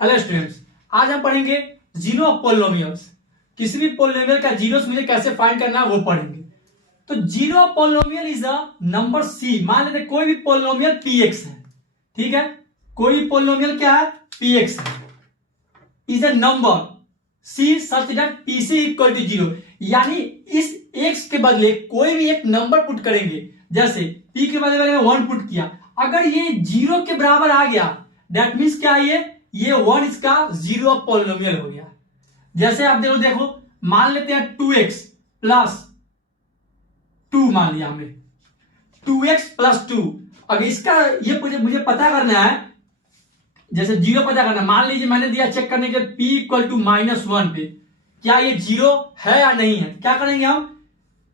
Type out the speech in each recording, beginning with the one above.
Hello students, आज हम पढ़ेंगे जीरो ऑफ पॉलिनोमियल्स। किसी भी पॉलिनोमियल का जीरोस मुझे कैसे फाइंड करना है वो पढ़ेंगे। तो zero of polynomial is a number c. मान लेते कोई भी पॉलिनोमियल px है, ठीक है। कोई भी पॉलिनोमियल क्या है, px है, is a number c such that pc equal to zero. यानी इस x के बदले कोई भी एक नंबर पुट करेंगे, जैसे p के बदले मैंने 1 पुट किया, अगर ये जीरो के बराबर आ गया दैट मीन्स क्या है, ये 1 इसका जीरो ऑफ पॉलिनोमियल हो गया। जैसे आप देखो मान लेते हैं 2x प्लस 2, मान लिया हमने 2x प्लस 2। अगर इसका ये मुझे पता करना है, जैसे जीरो पता करना, मान लीजिए मैंने दिया चेक करने के p इक्वल टू -1 पे, क्या ये जीरो है या नहीं है। क्या करेंगे हम,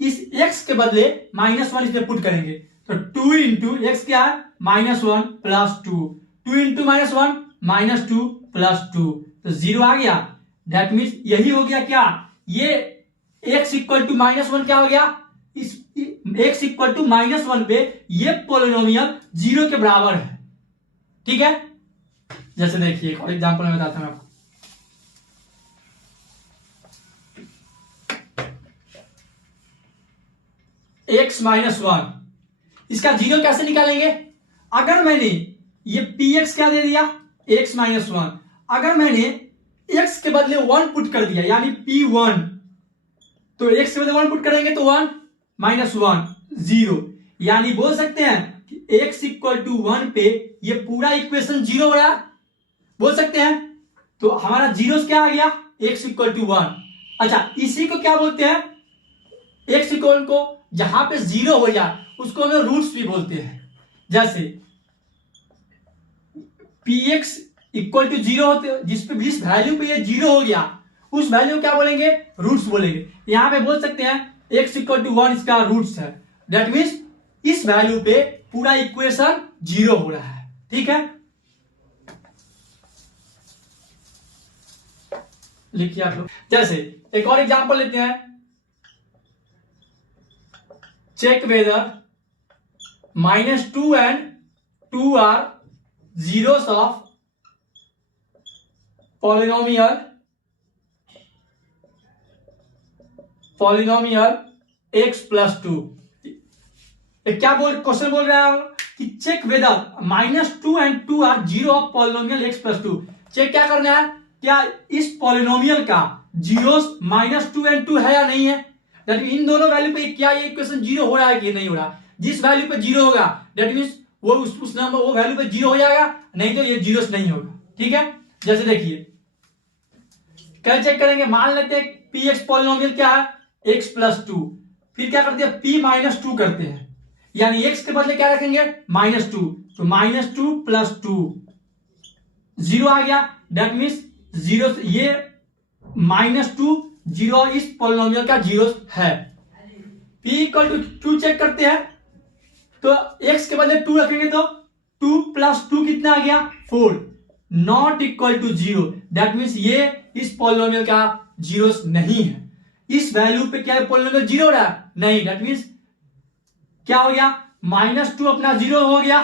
इस x के बदले -1 इसमें पुट करेंगे, तो 2 इंटू एक्स क्या है -1 प्लस 2, 2 इंटू -1 -2 प्लस 2, तो जीरो आ गया। दैट मीन्स यही हो गया क्या, ये x इक्वल टू -1 क्या हो गया, इस x इक्वल टू -1 पे ये पॉलिनोमियल जीरो के बराबर है, ठीक है। जैसे देखिए एक और एग्जांपल मैं बताता हूं आपको। x -1, इसका जीरो कैसे निकालेंगे। अगर मैंने ये px क्या दे दिया x -1, अगर मैंने x के बदले 1 पुट कर दिया यानी p1, तो x के बदले 1 पुट करेंगे तो 1 -1 0, यानी बोल सकते हैं कि x इक्वल टू 1 पे ये पूरा इक्वेशन जीरो हो रहा, बोल सकते हैं। तो हमारा जीरो क्या आ गया, x इक्वल टू 1। अच्छा, इसी को क्या बोलते हैं, x इक्वल को जहां पे जीरो हो जाए उसको हम रूट्स भी बोलते हैं। जैसे px इक्वल टू जीरो होते, जिस वैल्यू पे ये जीरो हो गया उस वैल्यू क्या बोलेंगे, रूट्स बोलेंगे। यहां पे बोल सकते हैं x इक्वल टू 1 इसका रूट्स है। दैट मीन्स इस वैल्यू पे पूरा इक्वेशन जीरो हो रहा है, ठीक है। लिखिए आप लोग। जैसे एक और एग्जांपल लेते हैं, check whether -2 and 2 are zeros of polynomial x plus 2। क्या क्वेश्चन बोल रहा है कि check whether -2 and 2 are zero of polynomial x plus 2। Check क्या करना है, क्या इस पॉलिनोमियल का जीरोस -2 and 2 है या नहीं है। इन दोनों वैल्यू पे क्या ये इक्वेशन जीरो हो रहा है कि नहीं हो रहा। जिस वैल्यू पे जीरो होगा दैट मींस वो उस नंबर वो वैल्यू पे जीरो हो जाएगा, नहीं तो ये जीरोस नहीं होगा, ठीक है। जैसे देखिए कल चेक करेंगे, मान लेते हैं px पॉलिनोमियल क्या है x प्लस 2, फिर क्या करते हैं p -2 करते हैं, यानी x के बदले क्या रखेंगे -2, तो -2 प्लस 2 जीरो आ गया। दैट मीन्स जीरो, ये -2 जीरो इस पॉलिनोमियल का जीरो है। p इक्वल टू 2 चेक करते हैं, तो x के बदले 2 रखेंगे तो 2 प्लस 2 कितना आ गया 4, not equal to zero. That means ये इस पॉलिनोमियल का जीरो नहीं है। इस वैल्यू पे क्या पॉलिनोमियल जीरो हो रहा है, नहीं। दैट मीन्स क्या हो गया, -2 अपना जीरो हो गया,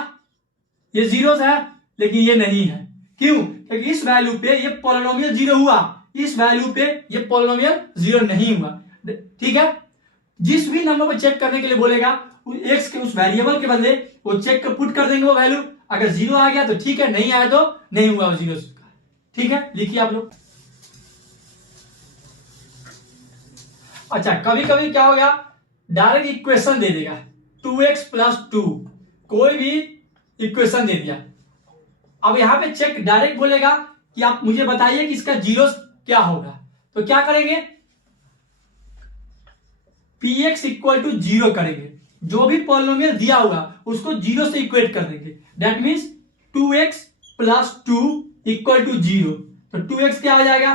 ये जीरो है लेकिन ये नहीं है। क्यों, क्योंकि इस वैल्यू पे ये पॉलिनोमियल जीरो हुआ, इस वैल्यू पे ये पॉलिनोमियल जीरो नहीं हुआ, ठीक है। जिस भी नंबर पर चेक करने के लिए बोलेगा x के उस वेरिएबल के बदले वो चेक कर पुट कर देंगे वो वैल्यू, अगर जीरो आ गया तो ठीक है, नहीं आया तो नहीं हुआ वो जीरो, ठीक है। लिखिए आप लोग। अच्छा, कभी कभी क्या हो गया, डायरेक्ट इक्वेशन दे देगा 2x प्लस 2, कोई भी इक्वेशन दे दिया। अब यहां पे चेक डायरेक्ट बोलेगा कि आप मुझे बताइए कि इसका जीरो क्या होगा, तो क्या करेंगे, px इक्वल टू जीरो करेंगे, जो भी पॉलिनोमियल दिया होगा उसको जीरो से इक्वेट कर देंगे। That means 2x plus 2 equal to zero, तो 2x क्या आ जाएगा,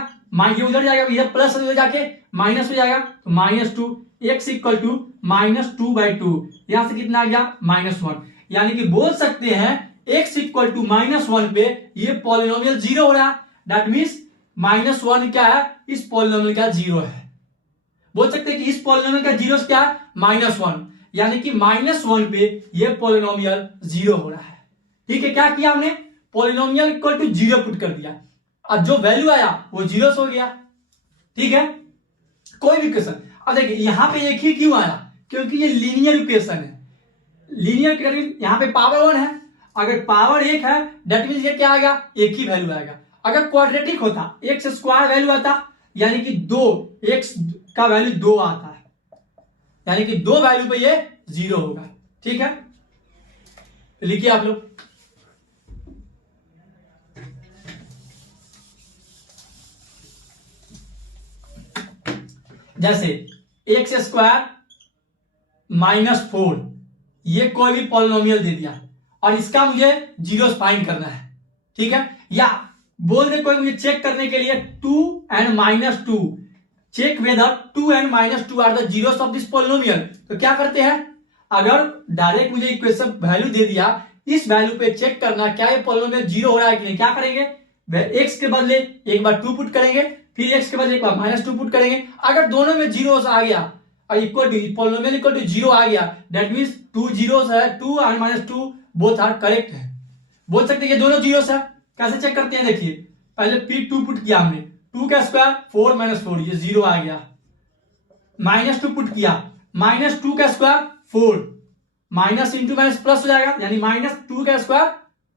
ये उधर जाएगा, ये प्लस उधर जाके माइनस हो जाएगा, तो -2, x इक्वल टू -2/2, यहां से कितना आ गया -1। यानी कि बोल सकते हैं x इक्वल टू -1 पे ये पॉलिनोमियल जीरो हो रहा है। दैट मीन्स -1 क्या है, इस पॉलिनोमियल का जीरो है। बोल सकते हैं कि इस पॉलिनोमियल का जीरो क्या है -1, यानी कि -1 पे ये पॉलिनोमियल जीरो हो रहा है, ठीक है। क्या किया हमने, polynomial equal to zero put कर दिया। और जो वैल्यू आया वो जीरो हो गया। ठीक है, कोई भी इक्वेशन। अब देखिए यहां पे एक ही क्यों आया, क्योंकि ये लीनियर इक्वेशन है। लीनियर यहां पे पावर 1 है, अगर पावर 1 है दैट मींस ये क्या आएगा, एक ही वैल्यू आएगा। अगर क्वाड्रेटिक होता एक्स स्क्वायर वैल्यू आता, यानी कि 2 एक्स का वैल्यू 2 आता है, यानी कि 2 वैल्यू पे ये 0 होगा। ठीक है, लिखिए आप लोग। जैसे एक्स स्क्वायर -4 ये कोई भी पॉलिनोमियल दे दिया और इसका मुझे जीरोस फाइंड करना है। ठीक है, या बोल दे कोई मुझे चेक करने के लिए 2 and -2 check whether 2 and -2 are the zeros of this polynomial. तो क्या करते हैं, अगर डायरेक्ट मुझे इक्वेशन वैल्यू दे दिया, इस वैल्यू पे चेक करना क्या ये पॉलिनोमियल जीरो हो रहा है कि नहीं। क्या करेंगे, एक्स के बदले एक बार 2 पुट करेंगे, फिर एक्स के बदले एक बार -2 पुट करेंगे। अगर दोनों में जीरो आ गया और equal to polynomial equal to zero आ गया, दैट मींस 2 जीरोस है, 2 and -2 बोथ आर करेक्ट है। बोल सकते हैं ये दोनों जीरोस है। कैसे चेक करते हैं, देखिए पहले P2 पुट किया हमने, 2 का स्क्वायर 4 -4 ये जीरो आ गया। -2 पुट किया, -2 का square 4, minus into minus plus हो जाएगा, यानी -2 का स्क्वायर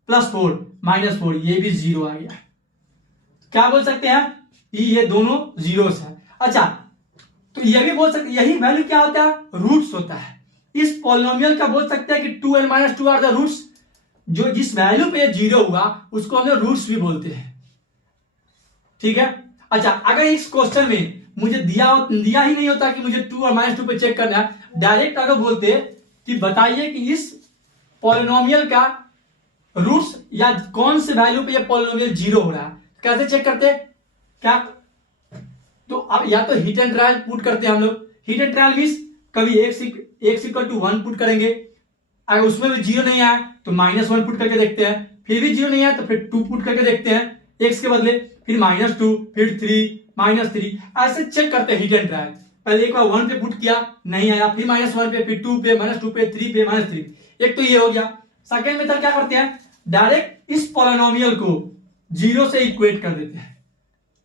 +4 -4 ये भी जीरो आ गया। क्या बोल सकते हैं कि ये दोनों जीरोस है। अच्छा, तो ये भी बोल सकते, यही वैल्यू क्या होता है, रूट्स होता है। इस पॉलिनोमियल का बोल सकते हैं कि 2 and -2 आर द रूट्स। जो जिस वैल्यू पे जीरो हुआ उसको हम लोग रूट्स भी बोलते हैं। ठीक है, अच्छा अगर इस क्वेश्चन में मुझे दिया ही नहीं होता कि मुझे 2 और -2 पे चेक करना है, डायरेक्ट अगर बोलते कि बताइए कि इस पॉलिनोमियल का रूट्स या कौन से वैल्यू पे ये पॉलिनोमियल जीरो हो रहा है, कैसे चेक करते क्या, तो अब या तो हिट एंड ट्रायल पुट करते हैं हम लोग। हिट एंड ट्रायल मींस कभी x इक्वल टू 1 पुट करेंगे, अगर उसमें भी जीरो नहीं आया तो -1 पुट करके देखते हैं, फिर भी जीरो नहीं आया तो फिर 2 पुट करके देखते हैं x के बदले, फिर -2, फिर 3 -3, ऐसे चेक करते हैं हिट एंड ट्रायल। पहले एक बार 1 पे पुट किया नहीं आया, फिर -1 पे, फिर 2 पे, -2 पे, 3 पे, -3। एक तो ये हो गया। सेकेंड मेथड क्या करते हैं, डायरेक्ट इस पॉलिनोमियल को जीरो से इक्वेट कर देते हैं,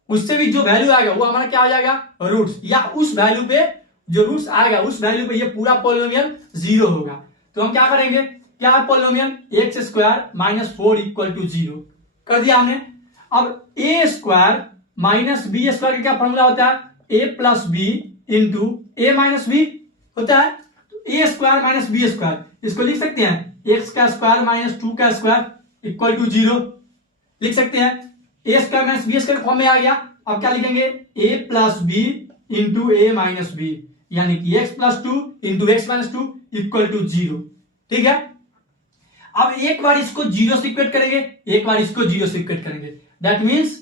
उससे भी जो वैल्यू आएगा वो हमारा क्या हो जाएगा, रूट्स, या उस वैल्यू पे जो रूट्स आएगा उस वैल्यू पे ये पूरा पॉलिनोमियल जीरो होगा। तो हम क्या करेंगे, क्या polynomial x square -4 equal to 0 कर दिया हमने। अब a square minus b square का क्या फॉर्मूला होता है, a plus b into a minus b होता है। तो a square minus b square इसको लिख सकते हैं x का स्क्वायर -2 का स्क्वायर इक्वल टू 0 लिख सकते हैं। a square minus b square form में आ गया। अब क्या लिखेंगे, a plus b into a minus b, यानी कि x plus 2 into x minus 2 equal to 0। ठीक है, अब एक बार इसको जीरो से इक्वेट करेंगे, एक बार इसको जीरो से इक्वेट करेंगे, दैट मींस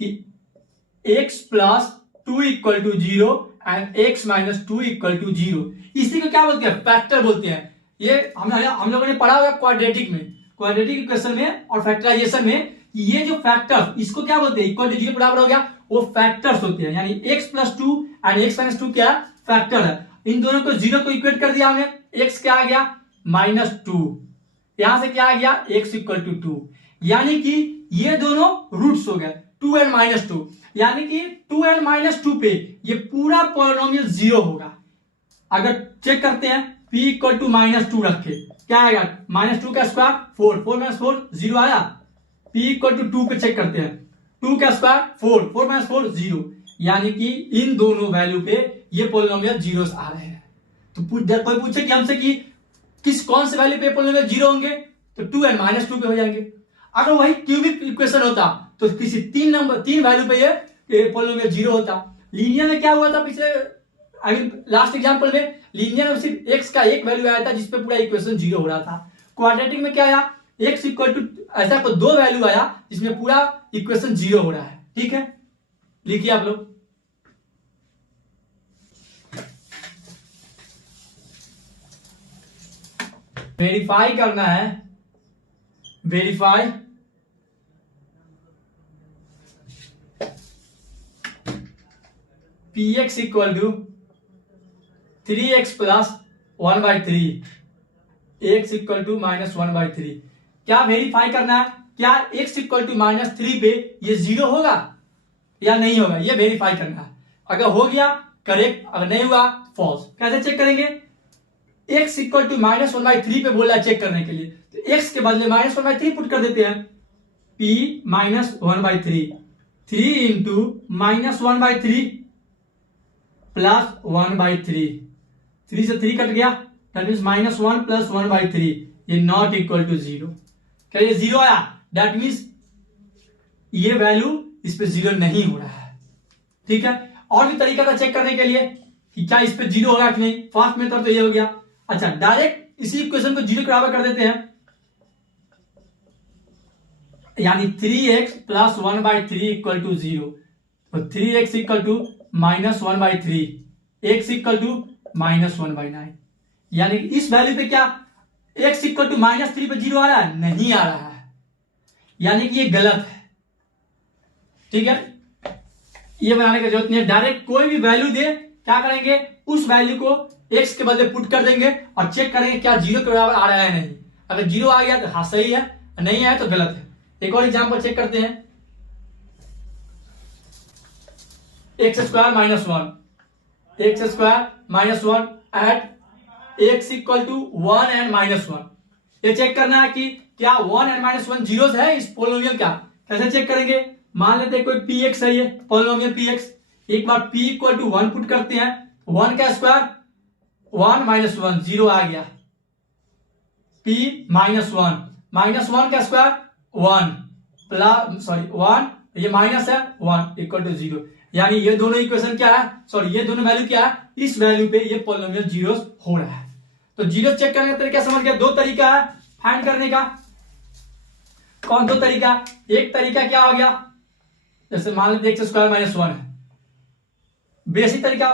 कि x plus 2 equal to 0 and x minus 2 equal to 0। इसी को क्या बोलते हैं, फैक्टर बोलते हैं। ये हम लोगों ने पढ़ा होगा क्वाड्रेटिक में, क्वाड्रेटिक इक्वेशन में और फैक्टराइजेशन में, ये जो फैक्टर्स इसको क्या बोलते हैं, इक्वल टू 0 बराबर हो गया, वो फैक्टर्स होते हैं। यानी x plus 2 and x minus 2 क्या फैक्टर है। इन दोनों को जीरो को इक्वेट कर दिया हमने, x क्या आ गया -2, यहां से क्या आ गया x इक्वल टू 2, यानी कि ये दोनों रूट्स हो गए 2 एंड -2, यानी कि 2 एंड -2 पे ये पूरा पॉलिनोमियल जीरो होगा। अगर चेक करते हैं p इक्वल टू -2 रखे, क्या आएगा, -2 का स्क्वायर 4, 4 -4 0 आया। p इक्वल टू 2 पे चेक करते हैं, 2 का स्क्वायर 4, 4 -4 0, यानी कि इन दोनों वैल्यू पे ये पॉलिनोमियल जीरोस आ रहे हैं। तो कोई पूछे कि हमसे कि कौन से वैल्यू पे पॉलिनोमियल जीरो होंगे, तो 2 एंड -2 पे हो जाएंगे। अगर वही क्यूबिक इक्वेशन होता तो किसी 3 वैल्यू पे ये पॉलिनोमियल जीरो होता। लीनियर में क्या हुआ था पिछले लास्ट एग्जांपल में, लीनियर में सिर्फ x का एक वैल्यू आया था जिसपे पूरा इक्वेशन जीरो हो रहा था। क्वाड्रेटिक में क्या आया, x इक्वल टू ऐसा कोई 2 वैल्यू आया जिसमें पूरा इक्वेशन जीरो हो रहा है। ठीक है, लिखिए आप लोग। वेरीफाई करना है, verify px equal to 3x plus 1/3, x equal to -1/3। क्या वेरीफाई करना है, क्या x इक्वल टू -3 पे ये 0 होगा या नहीं होगा, ये वेरीफाई करना है। अगर हो गया करेक्ट, अगर नहीं हुआ फॉल्स। कैसे चेक करेंगे, x इक्वल टू -1/3 पे बोला चेक करने के लिए, तो x के बदले -1/3 पुट कर देते हैं, p -1/3, 3 इंटू -1/3 प्लस 1/3, 3 से 3 कट गया, दैट मीन्स -1 प्लस 1/3, ये नॉट इक्वल टू 0। क्या ये 0 आया, दैट मीन्स ये वैल्यू इस पे 0 नहीं हो रहा है। ठीक है, और भी तरीका था चेक करने के लिए कि क्या इस पे 0 होगा कि नहीं। फर्स्ट मेथड तो ये हो गया। अच्छा, डायरेक्ट इसी इक्वेशन को 0 के बराबर कर देते हैं, यानी 3x प्लस 1/3 इक्वल टू 0, तो 3x equal to -1/3, x equal to -1/9, यानी इस वैल्यू पे क्या x इक्वल टू -3 पे 0 आ रहा है, नहीं आ रहा है, यानी कि ये गलत है। ठीक है, ये बनाने की जरूरत नहीं है, डायरेक्ट कोई भी वैल्यू दे क्या करेंगे, उस वैल्यू को x के बदले पुट कर देंगे और चेक करेंगे क्या 0 के बराबर आ रहा है नहीं। अगर 0 आ गया तो हाँ सही है, नहीं आया तो गलत है। एक और एग्जांपल चेक करते हैं, x² -1, x² -1 at x equal to 1 and -1। ये चेक करना है कि क्या 1 एंड -1 जीरोस है इस पोलिनोमियल का। कैसे चेक करेंगे, मान लेते हैं कोई px है, ये पोलिनोमियल px, एक बार p इक्वल टू 1 पुट करते हैं, 1 का स्क्वायर 1 -1 0 आ गया, p -1 का स्क्वायर 1 प्लस 1, ये माइनस है 1 इक्वल टू 0, यानी ये दोनों इक्वेशन क्या है, सॉरी ये दोनों वैल्यू क्या है, इस वैल्यू पे ये पोलिनोमियल जीरोस हो रहा है। तो जीरो चेक करने का तरीका समझ गया। दो तरीका है फाइंड करने का। कौन दो तरीका, एक तरीका क्या हो गया, जैसे मान लीजिए x² -1 है, बेसिक तरीका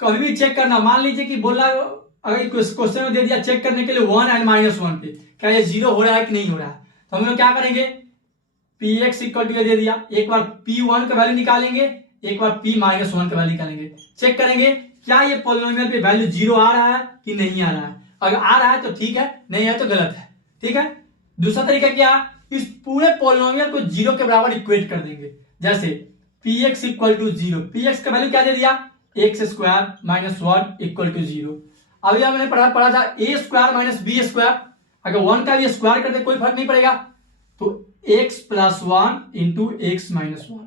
कभी भी चेक करना, मान लीजिए कि बोला अगर क्वेश्चन में दे दिया चेक करने के लिए 1 एंड -1 पे क्या ये 0 हो रहा है कि नहीं हो रहा है, तो हम लोग क्या करेंगे, px इक्वल टू दे दिया, एक बार p1 का वैल्यू निकालेंगे, एक बार p -1 का वैल्यू निकालेंगे, चेक करेंगे क्या ये पोलिनोमियल पे वैल्यू 0 आ रहा है कि नहीं आ रहा है। अगर आ रहा है तो ठीक है, नहीं है तो गलत है। ठीक है, दूसरा तरीका क्या, इस पूरे पोलिनोमियल को 0 के बराबर इक्वेट कर देंगे, जैसे px इक्वल टू 0, px का वैल्यू क्या दे दिया, x² -1 इक्वल टू 0। अभी हमने पढ़ा था a² - b², अगर 1 का भी स्क्वायर करते कोई फर्क नहीं पड़ेगा, तो x plus 1 into x minus 1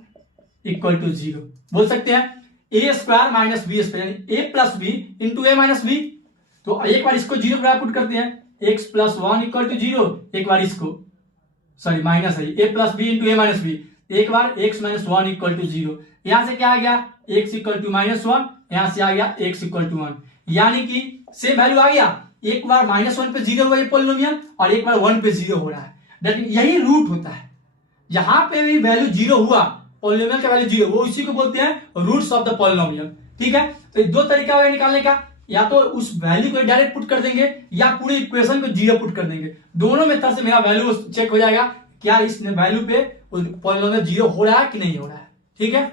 equal to 0 बोल सकते हैं। a² - b² यानी a plus b into a minus b, तो एक बार इसको 0 पर पुट करते हैं, x प्लस 1 इक्वल टू 0, एक बार इसको सॉरी माइनस है a plus b into a minus b, एक बार x माइनस 1 इक्वल टू 0, यहां से क्या आ गया x इक्वल टू -1, यहां से आ गया x इक्वल टू 1, यानी कि सेम वैल्यू आ गया, एक बार -1 पे 0 हुआ ये पोलिनोमियल और एक बार 1 पे 0 हो रहा है। यही रूट होता है, जहां पे भी वैल्यू 0 हुआ पोलिनोमियल का वैल्यू 0, वो इसी को बोलते हैं रूट्स ऑफ द पोलिनोमियल। ठीक है, तो दो तरीका होगा निकालने का, या तो उस वैल्यू को डायरेक्ट पुट कर देंगे या पूरे इक्वेशन को 0 पुट कर देंगे। दोनों मेथड से मेरा वैल्यू चेक हो जाएगा क्या इस वैल्यू पे पोलिनोमियल 0 हो रहा है कि नहीं हो रहा है। ठीक है,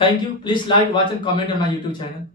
thank you, please like, watch and comment on my YouTube channel.